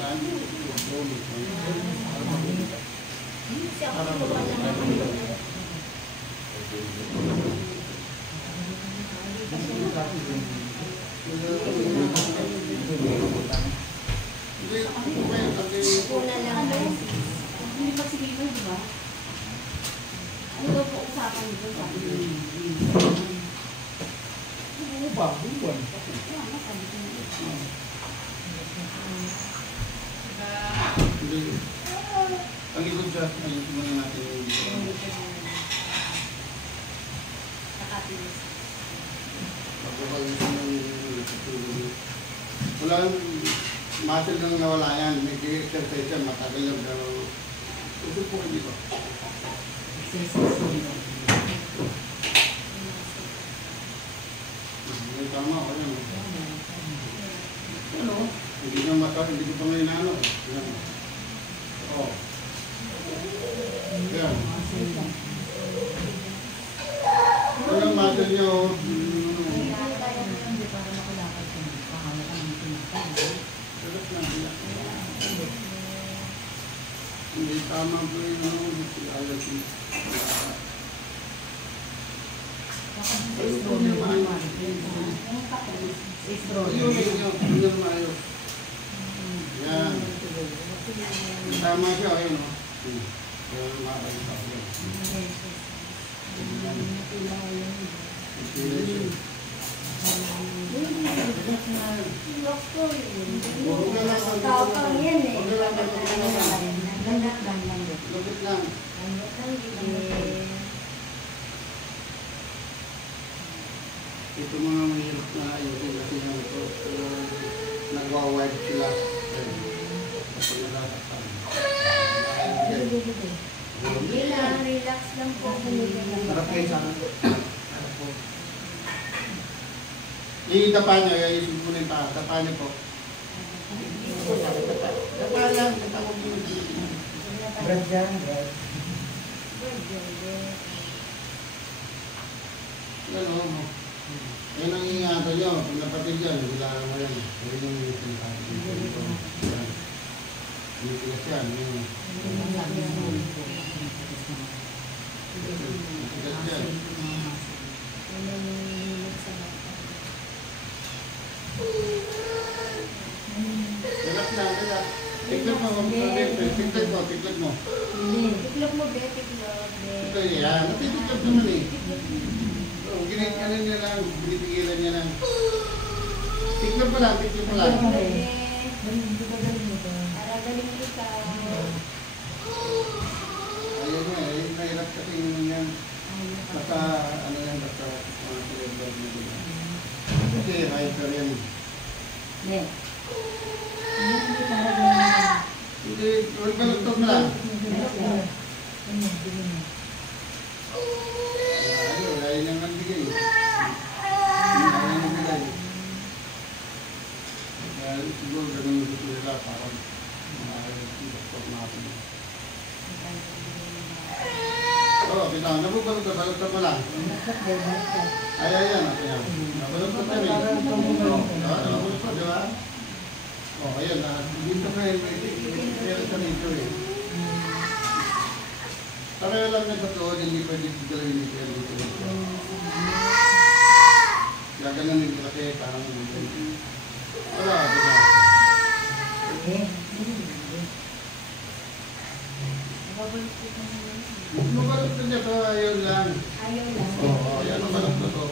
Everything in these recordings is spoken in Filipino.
Hindi pa sige mo, di ba? Ano daw po usapan nito sa akin? Ano ba? Buwan. Ang likod siya, ayusin muna natin yung dito. Nakatilis. Pagkakalisin ng walang muscle nang nawala yan. May exercise yan, matagal lang pero usap po kayo dito. May tama ako yan. Ano? Hindi na mata, hindi ko pa ngayon ano. Yan. Oo. Yan. Walang muscle niya o. Hindi tama po yung ano, allergy. Yun maayos. Yan. Tama siya, ayun o. Yan, maayos ako. Lupit lang. Ito mga mahirap na ayusin kasi yung ito. Nagwa-wide sila. Kapag nalatakpan. Relax lang po. Harap kayo sa akin. Harap po. Itapa nyo, ayusin po na yung taas. Tapa nyo po. Tapa lang. Tapa mo po. Brad yan, Brad. Ano? Yan ang ingatan nyo. Pag napatid yan, kailangan mo yan. Yan yung sinasabi dito. Hindi tigas yan. Tigas yan. Relax lang, relax. Tiklop mo, tiklop mo. Tiklop mo, be. Tiklop, be. Ito yan, natitiklop naman eh. Ginagalan niya lang, binipigilan niya lang. Tiklop mo lang, tiklop mo lang. Para galing ikaw. Ayun nga, nahirap kasi yun yan. Basta, ano yan, basta mga cerebral na diba. Kasi, hyper yan. Hindi, huwag balagtog mo lang. Ayun, ayaw niyang nagbigay. Ayaw niyang nagbigay. Dahil siguro ganun yung gusto nila, parang doktor natin. Oo, kita, nabubalagtog mo lang. Ayaw yan, ayaw. Nabalagtog kami. Nabalagtog, di ba? Oh, ayan na. Dito kayo, meron sa nito eh. Pareho lang na totoo, hindi pwede gawin nito yan dito. Gaganon nito kasi parang wala, diba? Mabalot na niya to, ayaw lang. Ayaw lang. Oo, yan ang balot na to.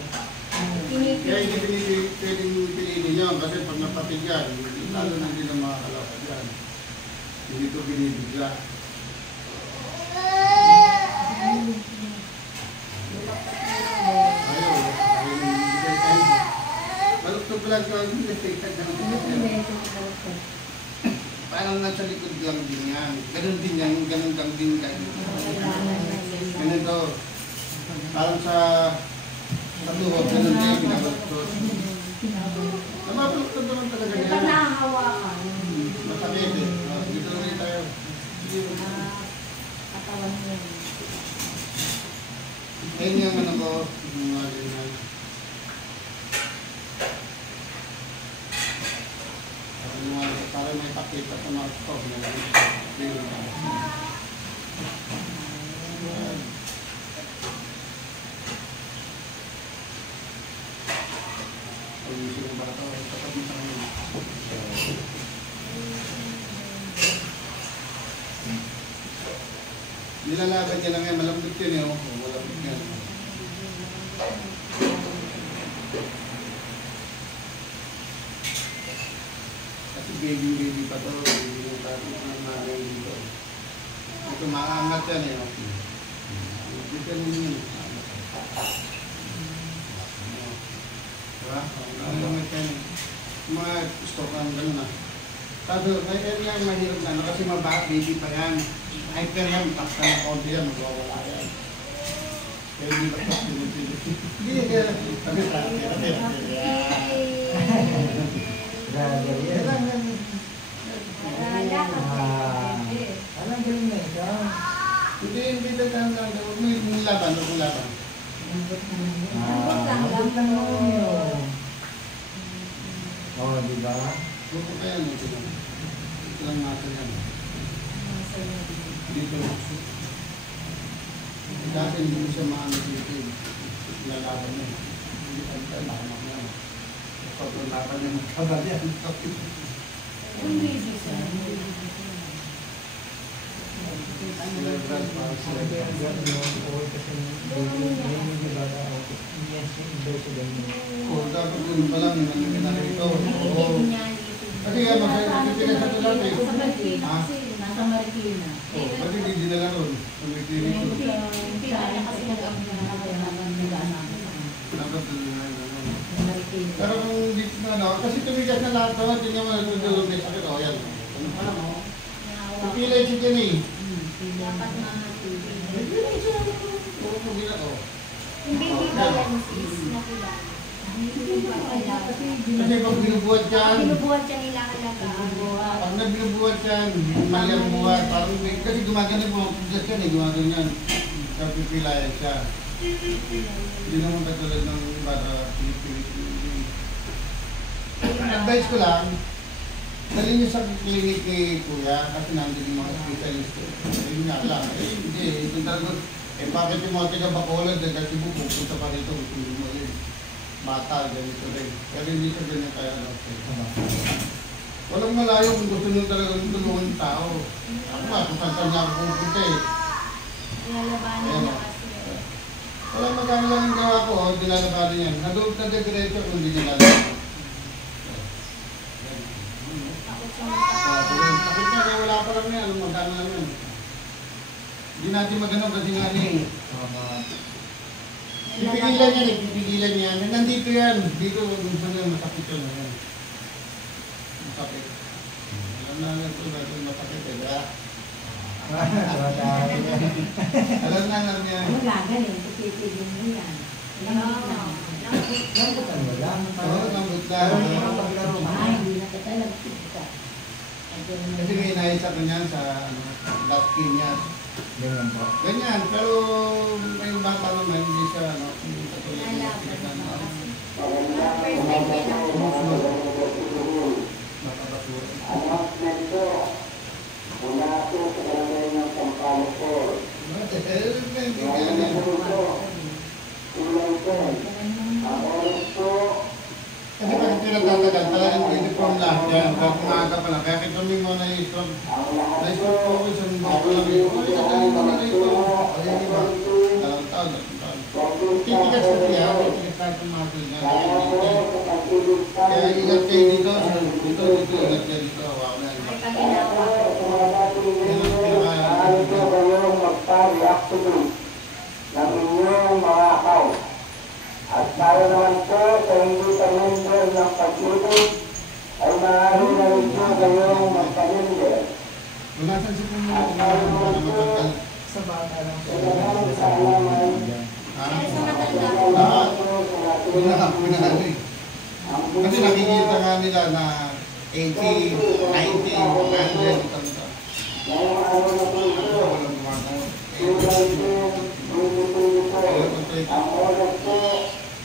Kaya hindi pwedeng piliin niyo kasi pag napatig yan, lalo na hindi na makakalakad yan. Hindi ito binibigla. Ayaw. Balot lang ko ang nasikat ng parang nasa likod lang din yan. Ganun din yan, ganun lang din kayo. Ganito. Parang sa tuhod, ganun din yung binabalot. Namabalot naman talaga yan. Pag nahahawakan. Masakit eh. Dito ulit tayo. Katawan mo. Ayun yung ano ko, yung mga ganyan. Parang may pakita sa mga store. Ayusin yung bata, tapat mo sa kanila. Nilalaban niya lang yan, malambot yun eh. Malambot yan. Kasi baby pa to, baby yung tayo ng nanay dito. Ito maangat yan eh. Dito yun. Diba? Ano yung mga store na gano'n na. Sabi, may yan mahirap na, kasi baby pa yan. Hyper yan, takta na konti yan, magwawala yan. Kaya hindi ba tapos pinupilit? Hindi, kaya kami grabe yan. Anong galing na ikaw? Hindi lang. Huwag mo yung laban, huwag mo laban. Mabot lang mo yun. Oo, di ba? Huwag mo kaya nito lang. Ito lang natin yan. Dito. Dati hindi mo siya maano dito. Lalaban niya. Hindi ka laban niya. Pagod laban niya. Magkabal yan. Yung busy siya. Sila brad para sila. Oh, dapat yun pa lang. Yung ano na rito. Oo. Kasi nga, magpipilisan ko lang eh. Sa Marikina kasi, nasa Marikina. Oh, ba't hindi dinala ron? Sa may clinic ko. Pila niya kasi nag-ang Dapat dinala ron. Marikina. Pero kung dito na ano, kasi tumigas na lahat to, hindi naman nagdulog na sakit. O, yan. Ano pa mo? Pipilay siya dyan eh. Dapat mga Pipilay siya. Oo, kung gina ko. Hindi ba yan sis na pila? Hindi ba kailangan? Kasi pag binubuhat yan, Binubuhat siya nila alaga. pag nagbinubuhat yan, mali ang buhat. Parang, kasi gumagano po, just yan eh, gumagano yan. Kaya pipilayan siya. Hindi naman katulad ng iba na pinipilit. Advice ko lang, dali niyo sa clinic ni Kuya kasi nandun yung mga specialist. Yun nga lang. Hindi. Ito talaga. Bakit yung mga taga-Bacolod, taga-Cebu, pupunta pa rito. Hindi mo yun. Bata, ganito rin. Pero hindi siya ganyan kaya ano. Walang malayo kung gusto nyo talaga tulungan yung tao. Ako nga, kung saan niya ako pupunta eh. Nilalabanan niya kasi. Walang magkano lang yung gawa ko, dinalabanan yan. Nag-diretso kung hindi niya lalaban. Takot siya magkakaroon. Sakit nga, kaya wala pa lang yan. Magkano lang yan. Hindi natin magano kasi nga ni. Pipigilan yan, pipigilan yan. Nandito yan. Dito, gusto nyo, masakit yun. Masakit. Alam na ito, masakit eh. Kaya, alam na lang yan. Ano gagaling? Pipipigil mo yan. Lamig lang. Lambutan mo lang. Oo, lambot Parang lang. makapaglaro mo. Ay, hindi na kita nagpipig ka. Kasi may naisa ko niyan sa last skin niya. Ganyan po. Ganyan, pero may bata naman, hindi siya, hindi katulad ng Nalaban pinagdaan. mo kasi. First time may nakuha. Nakabasura. Kasi pag pinatatagal, talagang uniform lahat yan. Kahit umaga pa lang. Kaya kito may mga na-istorm. Na-istorm po ako isang buwan ko lang yun. Ay, kataling mo na ito. Ayun iba. Talang taon, talang taon. Titigas na siya. Titigas na itong mga tulingan. Kaya ingat kayo dito. Dito, ingat kayo dito. Hawa ko na. Ay, pag ginawa ko. Ito kayong magpa-reactivate ng inyong mga account. At tayo naman po sa hindi pa-member ng pag-ibig ay maaari na rin po kayong magpa-member. Lunasan siya kung mga matanggal. Sa bata lang po. Kaya sa matanda ko. Lahat. Pinahalo eh. Kasi nakikita nga nila na 80, 90, 100, tanda. Ngayong araw na po ito, Walang gumagawa. tulad po, ang oras po,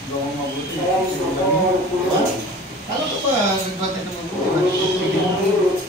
Gawang mabuti. ay susunod po. Alam ko ba, nagbati na mabuti.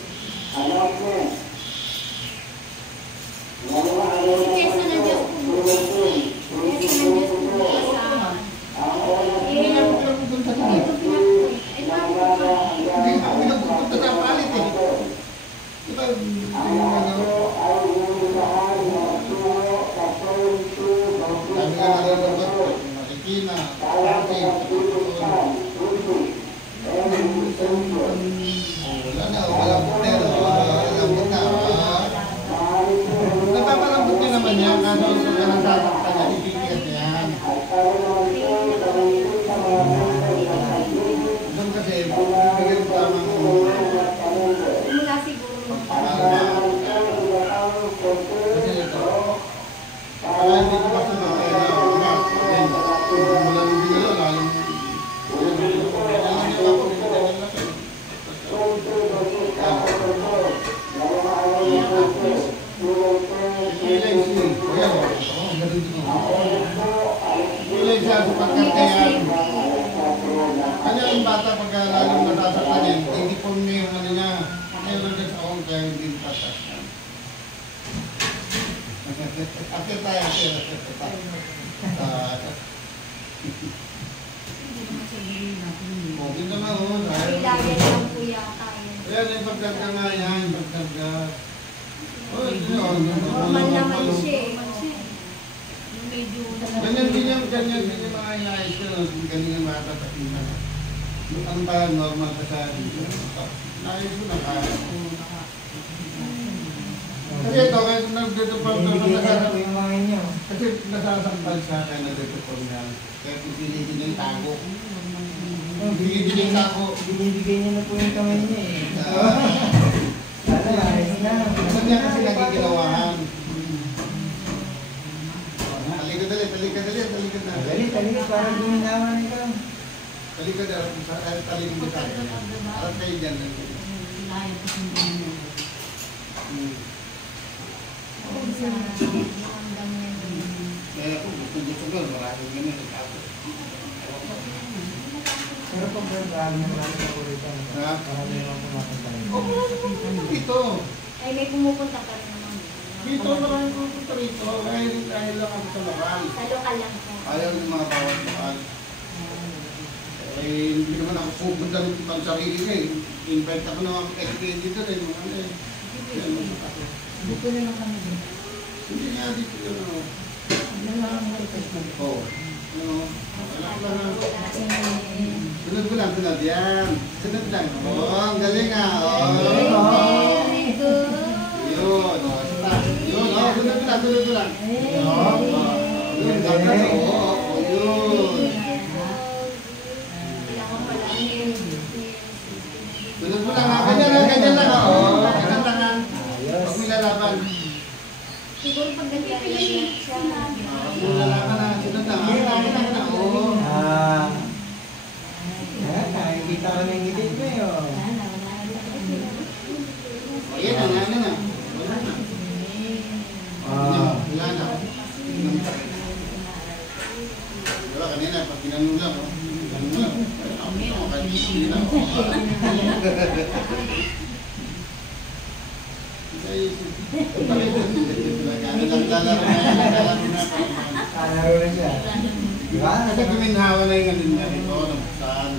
Pilay siya sa pagkakayan. Kanya yung bata pagka lalong natasaktanin, hindi po niya yung ano niya. Kaya lang din sa akong kaya hindi tatasaktan. Akit tayo, akit tayo. Okay naman o. Kailangan lang po yata yun. Ayan yung pagkarga nga yan, pagkarga. Oh, Normal naman siya eh. Ganyan din yung mga inayos ko. Ganyan yung bata sa kita. Ang ba normal ka sa nayos ko na kaya. Kasi ito, kahit nag-dito pa kasi nasasampal sa akin na dito po niya. Kaya pinigil yung tago. Pinigil yung tago. Binibigay niya na po yung kamay niya eh. Ayos na. Kasi niya kasi nagiginawahan. Talikod dali, talikod dali, talikod na. Dali, parang guminawa na ikaw. Talikod dali, talikod mo sa akin. Alam kayo dyan. Kaya ako, gusto ko, maraming ganyan. Pero pag marami na marami sa kulita, Ha? marami naman pumapunta rin. Dito. Ay, may pumupunta pa rin naman. Dito, maraming pupunta rito. Dahil lang ako sa lokal. Sa lokal lang po. Ayaw yung mga bawat lokal. Eh, hindi naman ako pupunta ng ibang sarili ko eh. Invite ako ng mga experience dito rin. Dito na lang kami din. Hindi nga dito yun. Oo. Ano? Sunod yan. Sunod lang. Oo, ang galing ah. Very good. Yun. Yun, sunod lang. Yun, dapat. Oo, yun. Kailangan pala yun. Sunod mo lang ha. Ganyan lang. Ganyan lang ha. Huwag may lalaban. Siguro pag naglalagyan siya. Yung lalaban na. Sunod lang ha. Oo. Nakikita ko na yung ngipin mo yun. Ayan na, ano na. Wala na. Diba kanina, pag ginanong lang, ginanong lang. Ako, kahit hindi na ako. Lalaro na. Laro na siya. Diba? Kasi guminhawa na yung ano niya ito, nabuksan.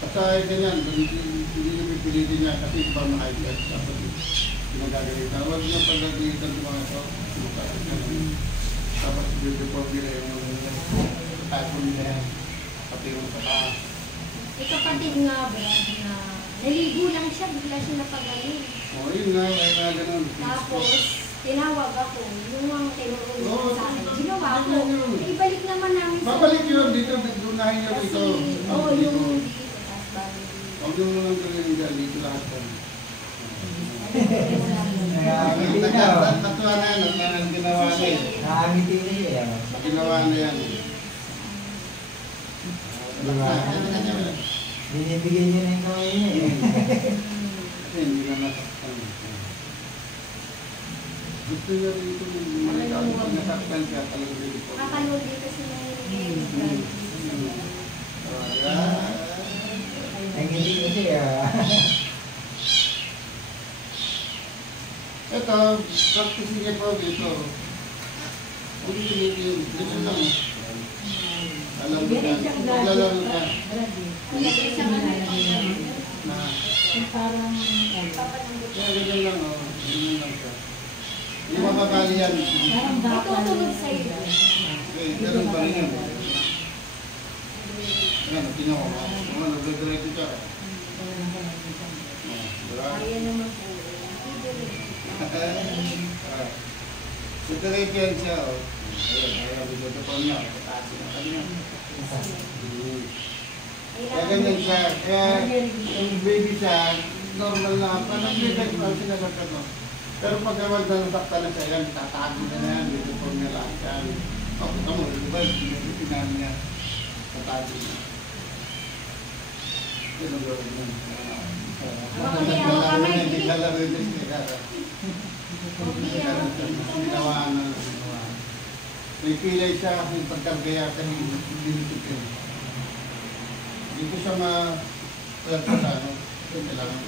At sa ganyan, hindi na pipilitin niya kasi iba na high blood. Dapat magagalitan. Huwag niya pagagalitan sa mga ito. Tapos beautiful nila yung tago nila yan. Pati yung sa taas. May kapatid nga ba na naligo lang siya, bigla siya napagaling. O yun nga, ay nga ganun. Tapos, tinawag ako, yung mga tinurong Oo, sa akin. Ginawa ko, yun. ibalik naman namin sa... Babalik yun dito, dunahin niyo Kasi, dito. oo, yung dito, tapos balik. Huwag yung mga galing dyan dito lahat yan. Nakangiti na. Natuwa na yan, ang ginawa na yan. Nakangiti na siya. Ginawa na yan. Diba? Binibigyan niya na yung kamay niya eh. Kasi hindi na nasaktan. Gusto niya rin ito yung mga nasaktan siya talaga dito. Kakalood dito si Nene. Nangiti na siya. Ito, practice niya po dito. Huwag niyo dito lang. Alam mo na, maglalaro ka. Nalagay sa mga Na, parang kaya ganyan lang, oh. Ganyan lang siya. Hindi mababali yan. tutulog sa'yo. Okay, ganun pa rin yan. Ayan, tingnan ko. Nagdidiretso siya. Diba? Ayan naman po. Didiretso yan siya, oh. Ayan, dito pa niya. Patasin na kanya. Kaya ganyan siya. Kaya yung baby siya, normal na. Parang baby pa sinasaktan mo. Pero pag wag na nasaktan na siya, yan, tatago na yan. Dito po niya lahat yan. O, kita mo, di ba? Pinahan niya. Tatago na. Yan ang gawin niya. Naglalaro niya, naglalaro niya siya. Ginawaan na. May pilay siya kung pagkagaya ka hindi nitipin. Hindi ko siya ma-pagkata, no? Kailangan.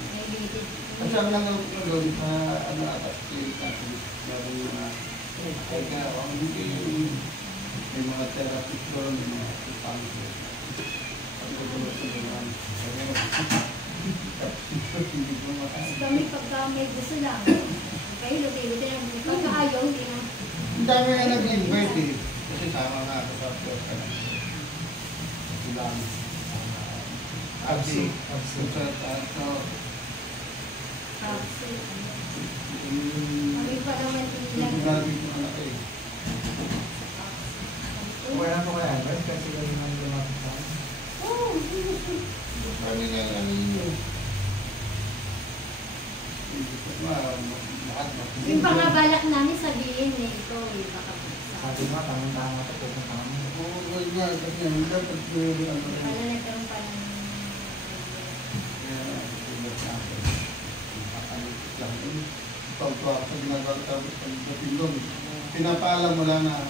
Kasi ang lang ako doon sa ano atas clinic natin. Meron yung kaya ako may mga therapy doon, may mga pangit. Sabi ko doon sa doon. Hindi ko makain. Kami pagka may gusto lang, kayo luti-luti lang. Pagka ayaw, hindi na. Ang dami nga nag-invite eh. Kasi sama nga ako sa pwersa na. Ilang. Absi. Kung sa tato. Kami pa naman Yung ginagawin ko anak eh. Wala ko kay Albert kasi yung mga lumapit sa akin. Oo, Sabi nga ano yun. yung pangabalak namin sabihin eh, ikaw eh, baka Sabi mo, tamang-tama ito, pupunta kami. Oo, nga. Kasi yung dapat yung ano rin. Wala nagkaroon pa ng... Kaya, tulad sa akin. Pakalit lang. Ito sa ginagawa ko tapos pagdating doon. Pinapaalam mo lang na,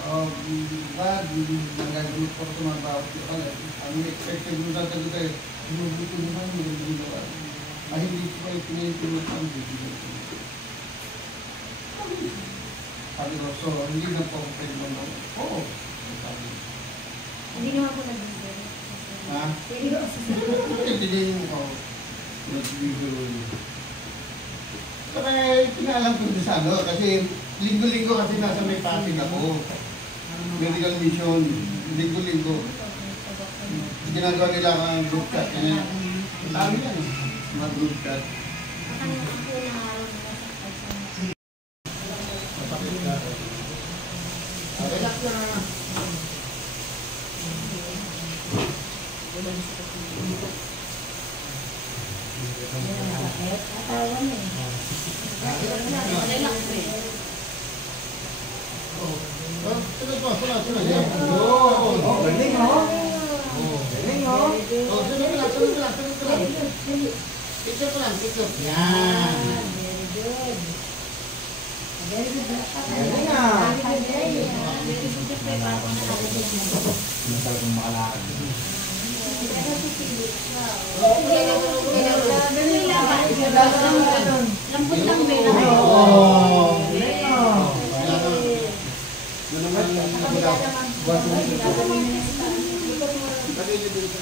bad, nagagamit ko sa mga bawat yung ang expected mo dati ko tayo, binubuto naman yung ginawa. Hindi ko pa ipinipinit ang video. Sabi ko, so, hindi na po ako pwede mo. Oo. Sabi. Hindi naman po nag-video. Ha? Seryoso. Piliin mo ako. Nag-video yun. Saka pinalam ko sa ano, kasi linggo-linggo kasi nasa may pating ako. Medical mission, linggo-linggo. Ginagawa nila ang group chat. Ang dami yan. Mga group chat. Baka naman po na araw na nasa kalsang. Napakit ka. Relax na. Katawan eh. Relax eh. Sunod mo, sunod. Oh, galing mo. Galing mo. Sunod ko lang. Picture ko lang, picture. Yan. Very good. Very good. Galing ah. Very good. Masarap yung makalakad. Lambot lang ba yun? Oh, galing mo. Yun naman yung nabulaw. Kanili din sa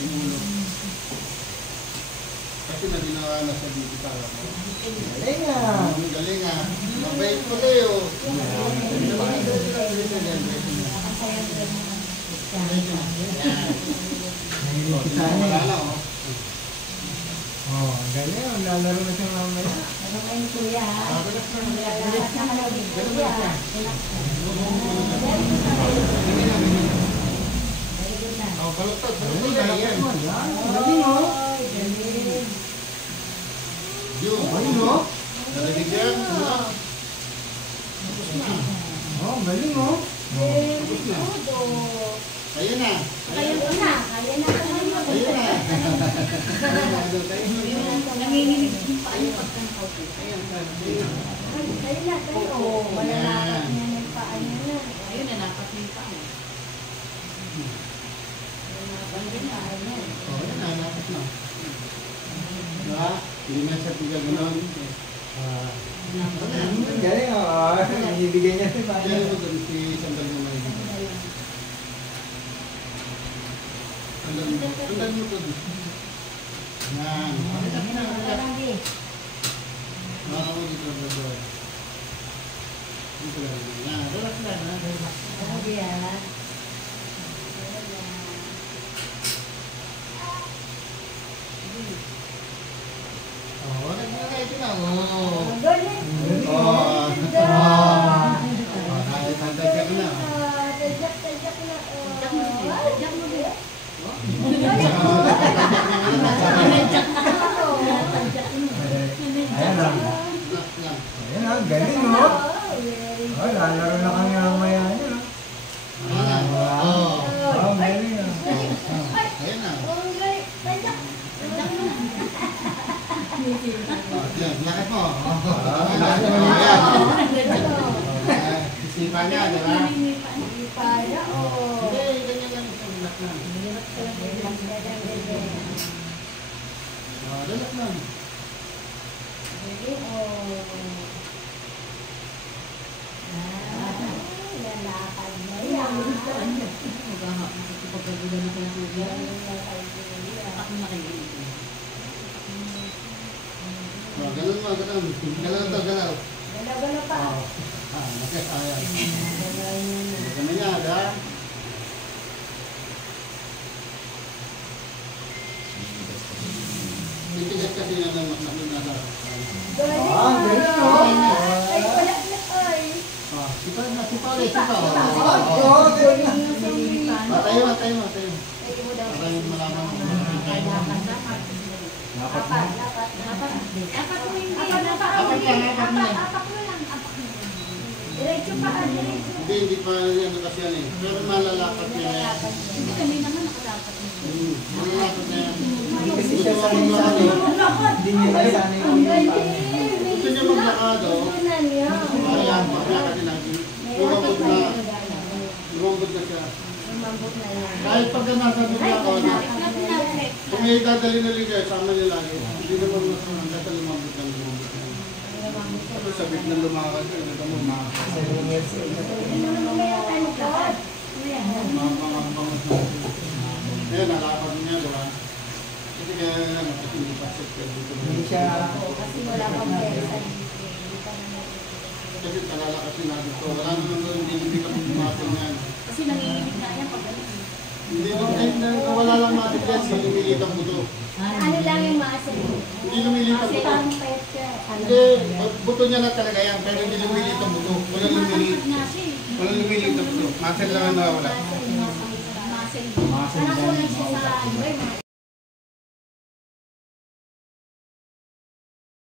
imulo. Kasi na ginawa na sa digital ako. Galing ah. Ang galing ah. Mabait ko Leo. Sana eh. Oh, galing. Lalaro na siya mamaya. Ano kayo kuya? Relax na kayo din kuya. Very good na. Oh, baluktot. Galing, Baluktot. galing Yan. mo. Yan. Galing mo. Galing. Yun. Galing mo. Narinig yan? Oh, galing mo. Very good. Ayun na. Kayo na. Kaya na kayo. Ayun na. Nanginginig yung paa niyo pagkanaw po. Ayun na. Kayo na, kayo. Malalakas niya ng paa niyo na. Ayun na, napat na yung paa. Ayun na, ayun. Oh, ayun na. Dapat na. Diba? Hindi na siya tiga gano'n. Galing oh. Ibigay niya si Kaya Pano. mo doon si Sandal mo na yun. Sandal mo doon. Yan. Relax na. Relax. Mga mo dito na doon. Dito lang. Yan. Relax na. Relax. Grabe yan. Oh, nagmamahit na. Oh. Galing. Oh. Ganda. Oh, nagtagdag na. Tadyak na. Tadyak mo din. Tadyak mo din. Ayan lang. Ayan lang. Galing mo. Oh, lalaro na kami mamaya niya. Oh. Oh, galing ah. Ayan na. Oh, yan. Lakad mo. Oh, lakad mo. Ayan. Sino pa niya, di ba? Para, oh. Hindi, ganyan lang sa relax lang. Relax lang. Lalakad na Ano? yan. Pagkagulan ako ng tubig. Tatak mo na kayo. Ganun mo, ganun. Galaw to, galaw. Galaw-galaw pa. Nakit, ayan. Ganun niya, ha? Titigas kasi na nasa. Galing no? Ay, wala na, ay. Sipa na, sipa ulit, sipa. Oo, galing. Tayo, tayo, tayo. Ay, mo daw. Para yung malaman mo. Apat mo hindi. Apat lang, apat na. Apak mo lang. Apak mo lang. Diretso pa, diretso. Hindi pa yan kasi yan eh. Pero malalapat niya yan. Hindi kami naman nakadapat mo. Malalapat niya yan. Hindi kasi siya sanay sa ano eh. Hindi niya na sanay Ang galing. Gusto niya maglakad, oh. Tunan niya. Ayan, paglakad din natin. Lumambot na. Lumambot na siya. Lumambot na yan. Kahit pagka nasa bigla ko, kung may dadali na liga, sama niya lagi. Hindi naman nasa lumambot lang lumambot na. Tapos sa bigla lumakad, ito mo, mga Mamaya tayo maglakad. bangus na. Ayan, nalakad niya, diba? Kasi kaya ano, kasi hindi pa set ka dito. Hindi siya. Kasi wala pang pesa. Kasi talalakas din natin ito. Wala naman doon, hindi ka pumatin yan. Kasi nanginginig na yan pag ano. Hindi doon, wala lang matin yan, hindi lumilit ang buto. Ano lang yung muscle. Hindi lumilit ang buto. Pang pesa. Hindi, buto niya na talaga yan, pero hindi lumilit ang buto. Walang lumilit. Na siya eh. Walang lumilit ang buto. Muscle lang ang nawawala. Muscle. Parang kulang siya sa